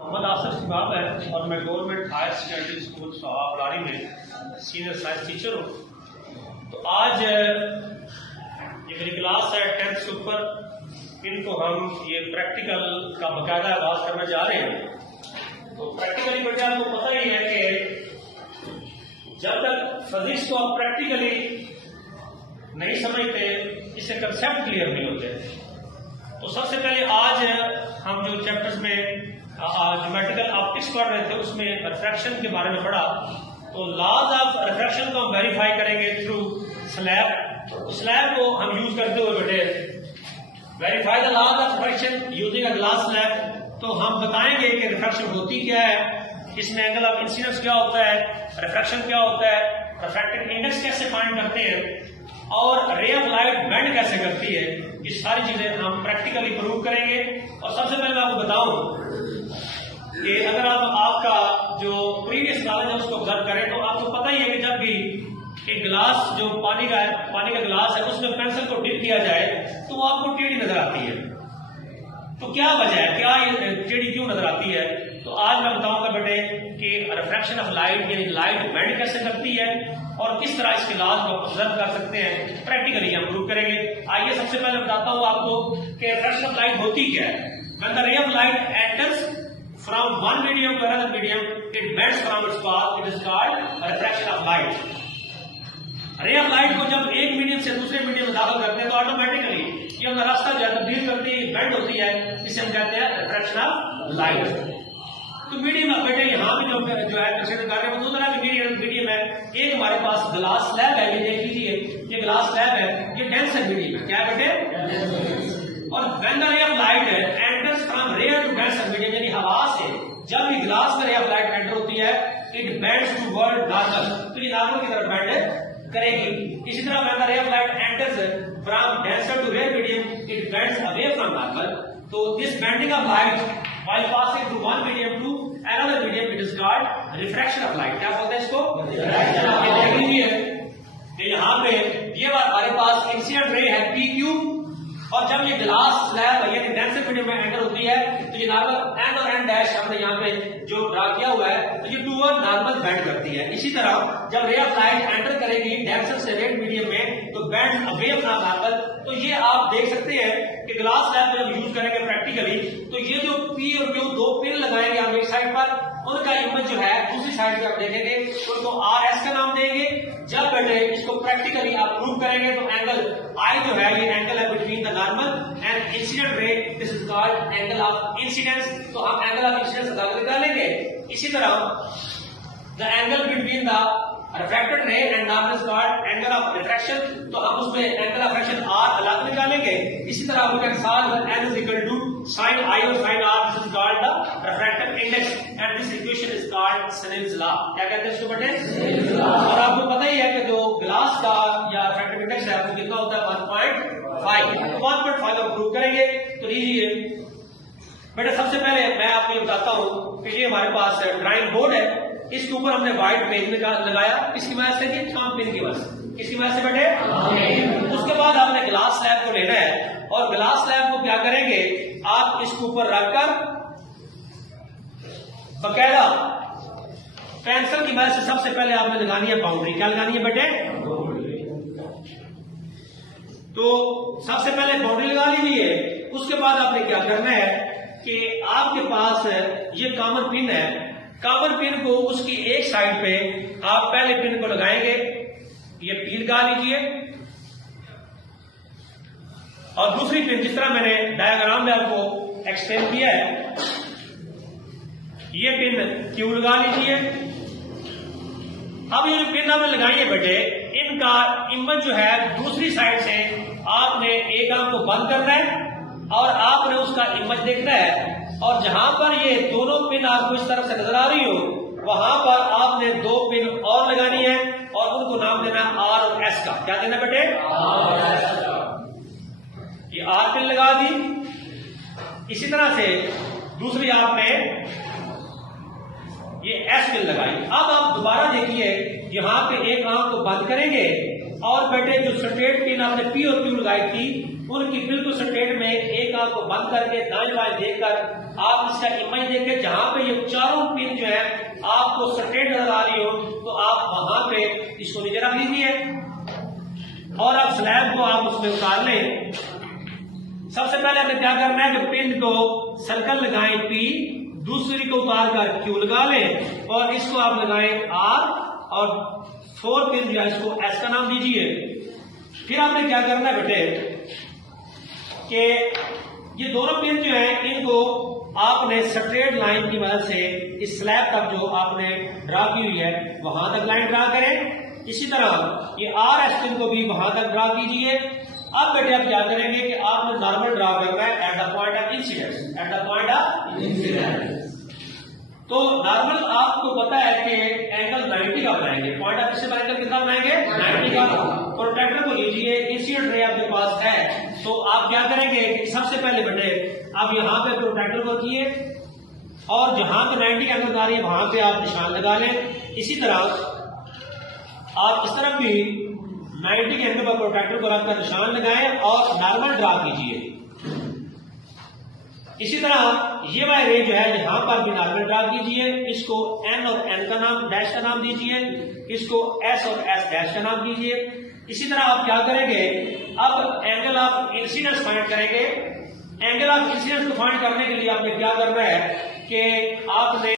मोहम्मद आसिफ सिबाब है और मैं गवर्नमेंट हायर सेकेंडरी स्कूल सोहाबलारी में सीनियर साइंस टीचर हूँ। तो आज ये मेरी क्लास है 10th सुपर, इनको हम ये प्रैक्टिकल का बाकायदा आगाज करने जा रहे हैं। तो प्रैक्टिकली बेटे आपको पता ही है कि जब तक फिजिक्स को आप प्रैक्टिकली नहीं समझते, इससे कंसेप्ट क्लियर नहीं होते। तो सबसे पहले आज हम जो चैप्टर्स में ज्योमेट्रिकल ऑप्टिक्स पढ़ रहे थे उसमें रिफ्रैक्शन के बारे में पढ़ा। तो लॉज ऑफ रिफ्रैक्शन को हम वेरीफाई करेंगे थ्रू स्लैब। तो स्लैब को हम यूज करते हुए बेटे verify the laws of refraction using a glass slab. तो हम बताएंगे कि रिफ्रैक्शन होती क्या है, इसमें एंगल ऑफ इंसिडेंस क्या होता है, रिफ्रैक्शन क्या होता है, रिफ्रैक्टिव इंडेक्स कैसे फाइंड करते हैं और रे ऑफ लाइट बेंड कैसे करती है। ये सारी चीजें हम प्रैक्टिकली प्रूव करेंगे। और सबसे पहले मैं आपको बताऊं कि अगर आप आपका जो प्रीवियस नॉलेज है उसको ऑब्जर्व करें तो आपको पता ही है कि जब भी एक गिलास जो पानी का गिलास है उसमें पेंसिल को डिप किया जाए तो वो आपको टेढ़ी नजर आती है। तो क्या वजह है, क्या ये टेढ़ी क्यों नजर आती है? तो आज मैं बताऊंगा बेटे कि रिफ्रैक्शन ऑफ लाइट यानी लाइट बेंड कैसे करती है और किस तरह इस गिलास को ऑब्जर्व कर सकते हैं। प्रैक्टिकली हम प्रूव करेंगे। आइए सबसे पहले बताता हूँ आपको कि रिफ्रैक्शन ऑफ लाइट होती क्या है। When the ray of light enters from one medium to another medium, it bends from its path. It is called refraction of light. रे ऑफ लाइट को जब एक मीडियम से दूसरे मीडियम में दाखिल करते हैं तो ऑटोमेटिकली ये अपना रास्ता जो है तब्दील करती है, बेंड होती है, इसे हम कहते हैं रिफ्रैक्शन ऑफ लाइट। तो मीडियम में बेटे यहाँ भी जो है कंसीडर कर रहे हैं वो दो तरह के मीडियम है। एक हमारे पास ग्लास स्लैब है, ये देख लीजिए, ये ग्लास स्लैब है, ये डेंसर मीडियम है। क्या है बेटे? और when the ray of light enters from rare to denser medium यानी हवा से जब भी ग्लास में रे ऑफ लाइट एंटर होती है इट बेंड्स टुवर्ड नॉर्मल, तो ये नॉर्मल की तरफ बेंड करेगी। इसी तरह when the ray of light enters from denser to rare medium it bends away from normal. तो this bending of light while passing through one medium to another medium it is called refraction of light। क्या बोलते हैं इसको? refraction of light। देख लीजिए यहाँ पे ये हमारे पास इंसिडेंट रे है PQ और जब ये ग्लास स्लैब यानी डेंसर मीडियम में एंटर होती है तो ये नॉर्मल N और N डैश हमने यहाँ पे जो ड्रा किया हुआ है तो ये टूवर्ड नॉर्मल बेंड करती है। इसी तरह जब रे ऑफ लाइट एंटर करेगी डेंसर से रेड मीडियम में तो बेंड अवे फ्रॉम नॉर्मल। तो ये आप देख सकते हैं कि ग्लास स्लैब में जब यूज करेंगे प्रैक्टिकली तो ये जो P और Q दो पिन लगाएंगे हम एक साइड पर, उनका इमेज जो है दूसरी साइड पे आप देखेंगे उनको RS का नाम देंगे। जब बेटे इसको प्रैक्टिकली आप प्रूव करेंगे तो एंगल I जो है ये एंगल है between the normal and incident ray, this is called angle of incidence. तो हम एंगल ऑफ इंसिडेंस निकालेंगे। इसी तरह the angle between the refracted रे and normal is called angle of refraction. तो हम उसमें एंगल ऑफ रिफ्रैक्शन R अलग निकालेंगे। इसी तरह we can solve n is equal to sin I और sin R, this is called the refractive index and this equation is called Snell's law। क्या कहते हैं इसको बेटे? Snell's law। और आपको पता ही है कि जो ग्लास का या रिफ्रैक्टिव इंडेक्स है वो कितना होता है 1.5। तो 1.5 हम प्रूव करेंगे। तो लीजिए बेटे सबसे पहले मैं आपको ये बताता हूँ कि ये हमारे पास ड्राइंग बोर्ड है, इसके ऊपर हमने व्हाइट पेज लगाया, इसकी वजह से कि थंब पिन की वजह से, किसकी वजह से बेटे? उसके बाद आपने ग्लास स्लैब को लेना है और ग्लास स्लैब को क्या करेंगे आप इसके ऊपर रखकर बकायदा पेंसिल की मदद से सबसे पहले आपने लगानी है बाउंड्री। क्या लगानी है बेटे? तो सबसे पहले बाउंड्री लगा लीजिए। उसके बाद आपने क्या करना है कि आपके पास ये कॉमन पिन है, कॉमन पिन को उसकी एक साइड पे आप पहले पिन को लगाएंगे, ये पिन लगा लीजिए और दूसरी पिन जिस तरह मैंने डायग्राम में आपको एक्सप्लेन किया है ये पिन क्यू लगा लीजिए। अब ये जो पिन आपने लगाई है बेटे इनका इमेज जो है दूसरी साइड से आपने एक आंख को बंद करना है और आपने उसका इमेज देखना है और जहां पर ये दोनों पिन आपको इस तरफ से नजर आ रही हो वहां पर आपने दो पिन और लगानी है और उनको नाम देना R और S का। क्या देना बेटे? ये R पिन लगा दी। इसी तरह से दूसरी आपने ये S पिन लगाई। अब आप दोबारा देखिए यहाँ पे एक आंख को बंद करेंगे और बेटे जो स्ट्रेट पिन आपने P और Q लगाई थी उनकी बिल्कुल स्ट्रेट में एक आंख को बंद करके दाएं बाएं देखकर आप इसका इमेज देखें, जहां पे ये चारों पिन जो है आपको स्ट्रेट नजर आ रही हो तो आप वहां पे इसको नीचे रख लीजिए और अब स्लैब को आप उसमें उतार लें। सबसे पहले हमें क्या करना है कि पिन को सर्कल लगाएं P, दूसरी को उतार कर Q लगा लें और इसको आप लगाएं R और 4 पिन जो है इसको S का नाम दीजिए। फिर आपने क्या करना है बेटे कि ये दोनों पिन जो है इनको आपने स्ट्रेट लाइन की मदद से इस स्लैब तक जो आपने ड्रा की हुई है वहां तक लाइन ड्रा करें। इसी तरह ये RS पिन को भी वहां तक ड्रा कीजिए। अब बेटे आप क्या करेंगे कि आपने नॉर्मल ड्रा करना है at the point of incidence, at the point of incidence. तो नॉर्मल आपको पता है कि एंगल 90 का बनाएंगे, पॉइंट ऑफ इंसिडेंस एंगल कितना बनाएंगे 90 का। प्रोट्रैक्टर को लीजिए, इंसिडेंट रे आपके पास है तो आप क्या करेंगे कि सबसे पहले बेटे आप यहाँ पे प्रोट्रैक्टर को रखिए और जहां पे 90 का एंगल आ रही है वहां पे आप निशान लगा लें। इसी तरह आप इस तरफ भी 90 के एंगल पर प्रोट्रैक्टर को रखकर निशान लगाएं और नॉर्मल ड्रा कीजिए। इसी तरह ये वाला रे जो है यहां पर भी नॉर्मल ड्रा कीजिए। इसको N और N का नाम डैश का नाम दीजिए, इसको S और S डैश का नाम दीजिए। इसी तरह आप क्या करेंगे, अब एंगल ऑफ इंसिडेंस फाइंड करेंगे। एंगल ऑफ इंसिडेंस को फाइंड करने के लिए आपने क्या करना है कि आपने